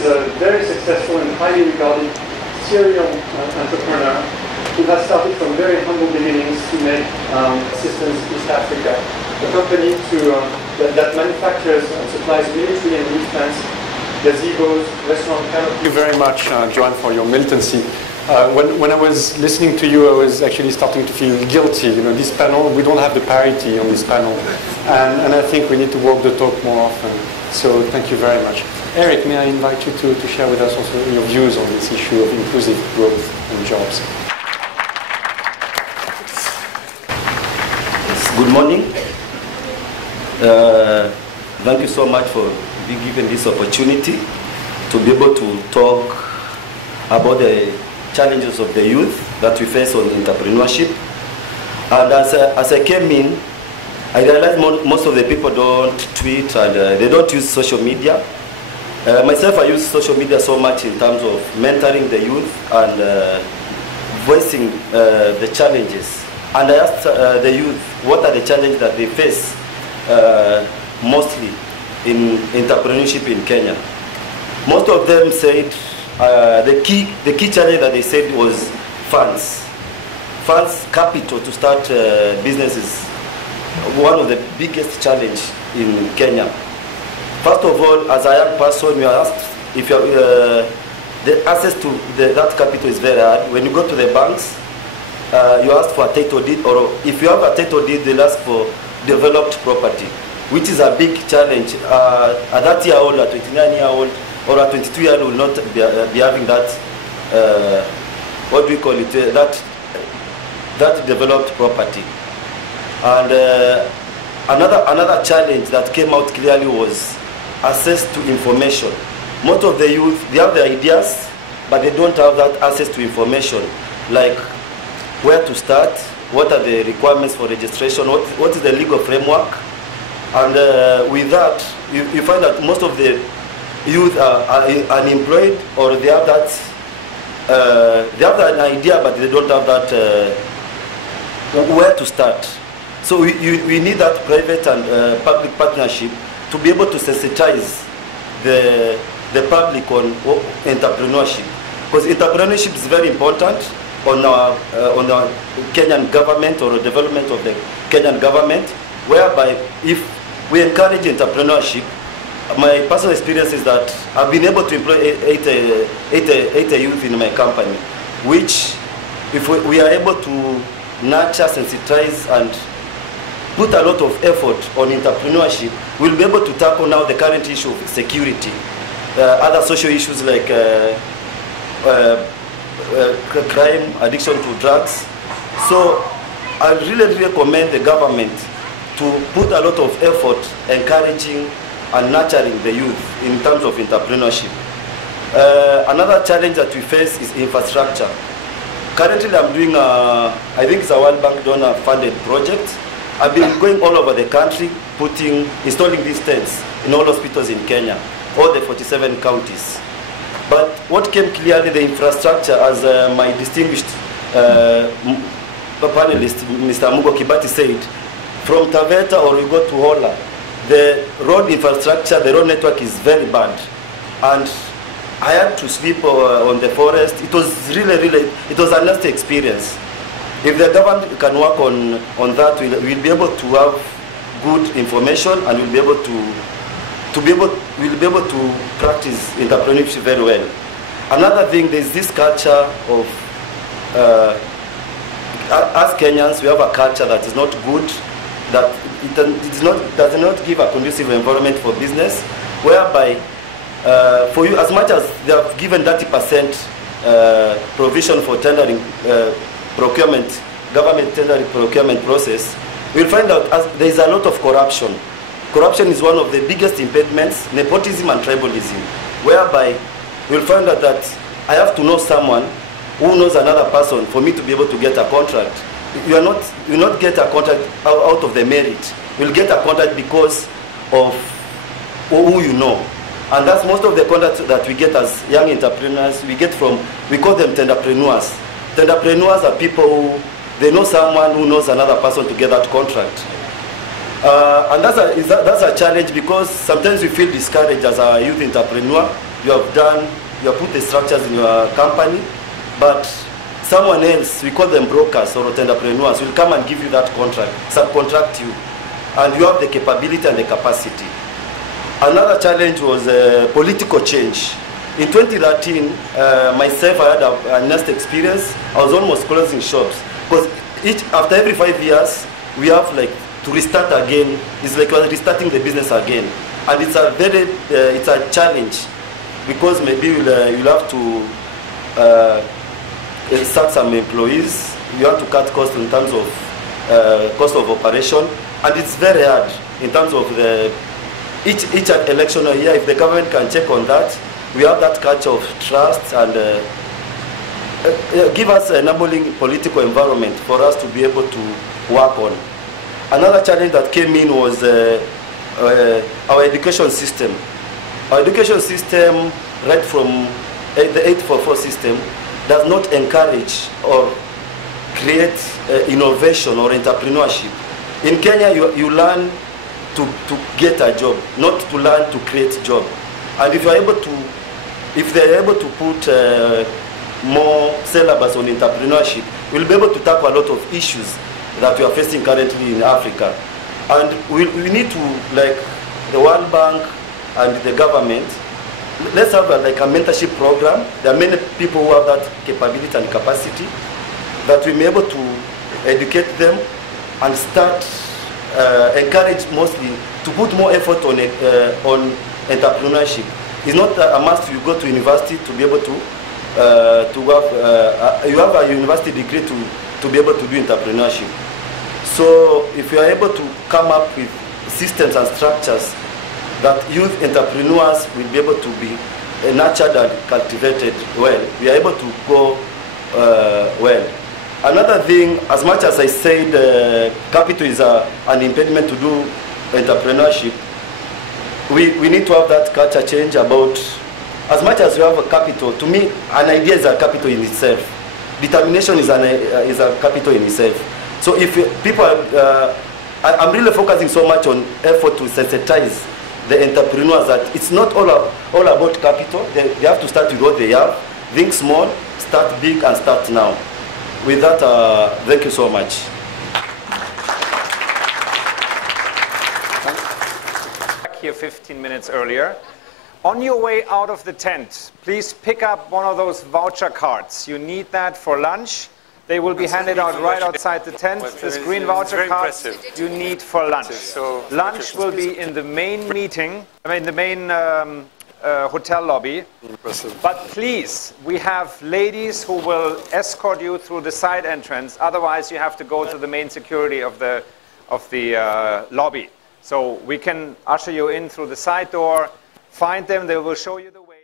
is a very successful and highly regarded serial entrepreneur who has started from very humble beginnings to make systems East Africa, a company that manufactures and supplies military and defense, gazebos, restaurant canopies. Thank you very much, Joanne, for your militancy. When I was listening to you, I was actually starting to feel guilty. You know, this panel, we don't have the parity on this panel. And I think we need to walk the talk more often. So thank you very much. Eric, may I invite you to share with us also your views on this issue of inclusive growth and jobs? Good morning. Thank you so much for being given this opportunity to be able to talk about the challenges of the youth that we face on entrepreneurship. And as I came in, I realized most of the people don't tweet and they don't use social media. Myself, I use social media so much in terms of mentoring the youth and voicing the challenges. And I asked the youth, what are the challenges that they face mostly in entrepreneurship in Kenya? Most of them said the key challenge that they said was funds. Funds, capital to start businesses. One of the biggest challenge in Kenya. First of all, as a young person, you are asked if the access to that capital is very hard. When you go to the banks, you ask for a title deed, or if you have a title deed, they'll ask for developed property, which is a big challenge. A 30-year-old, a 29-year-old, or a 22-year-old will not be having that, what do we call it, that developed property. And another challenge that came out clearly was access to information. Most of the youth, they have the ideas, but they don't have that access to information, like where to start, what are the requirements for registration, what is the legal framework. And with that, you find that most of the youth are unemployed, or they have an idea, but they don't have that where to start. So we need that private and public partnership to be able to sensitize the public on entrepreneurship, because entrepreneurship is very important on our Kenyan government, or development of the Kenyan government, whereby if we encourage entrepreneurship, my personal experience is that I've been able to employ 80 youth in my company, which if we are able to nurture, sensitize, and put a lot of effort on entrepreneurship, we'll be able to tackle now the current issue of security, other social issues like crime, addiction to drugs. So I really recommend the government to put a lot of effort encouraging and nurturing the youth in terms of entrepreneurship. Another challenge that we face is infrastructure. Currently I'm doing I think it's a World Bank donor funded project. I've been going all over the country, installing these tents in all hospitals in Kenya, all the 47 counties. But what came clearly, the infrastructure, as my distinguished panelist, Mr. Mugo Kibati, said, from Taveta or we go to Hola, the road infrastructure, the road network is very bad. And I had to sleep on the forest. It was it was a nasty experience. If the government can work on that, we'll be able to have good information, and we'll be able to practice entrepreneurship very well. Another thing, there's this culture of as Kenyans, we have a culture that is not good, that does not give a conducive environment for business, whereby for you, as much as they have given 30% provision for tendering procurement, government tendering procurement process, we'll find out there is a lot of corruption. Corruption is one of the biggest impediments, nepotism and tribalism, whereby we'll find out that I have to know someone who knows another person for me to be able to get a contract. You will not get a contract out of the merit. You'll get a contract because of who you know. And that's most of the contracts that we get as young entrepreneurs. We call them tenderpreneurs. Tenderpreneurs are people who, they know someone who knows another person to get that contract. And that's a challenge, because sometimes we feel discouraged as a youth entrepreneur you have put the structures in your company, but someone else, we call them brokers or entrepreneurs, will come and give you that contract, subcontract you, and you have the capability and the capacity. Another challenge was political change. In 2013, myself, I had a nest experience. I was almost closing shops, because after every 5 years, we have like to restart again. It's like we're restarting the business again, and it's a it's a challenge, because maybe you'll have to start some employees. You have to cut costs in terms of cost of operation, and it's very hard in terms of each election year. If the government can check on that, we have that culture of trust and give us an enabling political environment for us to be able to work on. Another challenge that came in was our education system. Our education system, right from the 844 system, does not encourage or create innovation or entrepreneurship. In Kenya, you learn to get a job, not to learn to create a job. And if they're able to put more syllabus on entrepreneurship, we'll be able to tackle a lot of issues that we are facing currently in Africa. And we need to, like the World Bank and the government, let's have like a mentorship program. There are many people who have that capability and capacity that we may be able to educate them and start encourage mostly to put more effort on entrepreneurship. It's not a must you go to university to be able to have you have a university degree to be able to do entrepreneurship. So if you are able to come up with systems and structures that youth entrepreneurs will be able to be nurtured and cultivated well, we are able to go well. Another thing, as much as I said capital is an impediment to do entrepreneurship, we need to have that culture change about, as much as you have a capital, to me, an idea is a capital in itself. Determination is a capital in itself. So if people, I'm really focusing so much on effort to sensitize the entrepreneurs that it's not all about capital. They have to start with what they have, think small, start big, and start now. With that, thank you so much. Here 15 minutes earlier. On your way out of the tent, please pick up one of those voucher cards. You need that for lunch. They will be handed out right outside the tent. This green voucher card you need for lunch. Lunch will be in the main meeting, the main hotel lobby. But please, we have ladies who will escort you through the side entrance. Otherwise, you have to go to the main security of the lobby. So we can usher you in through the side door. Find them, they will show you the way.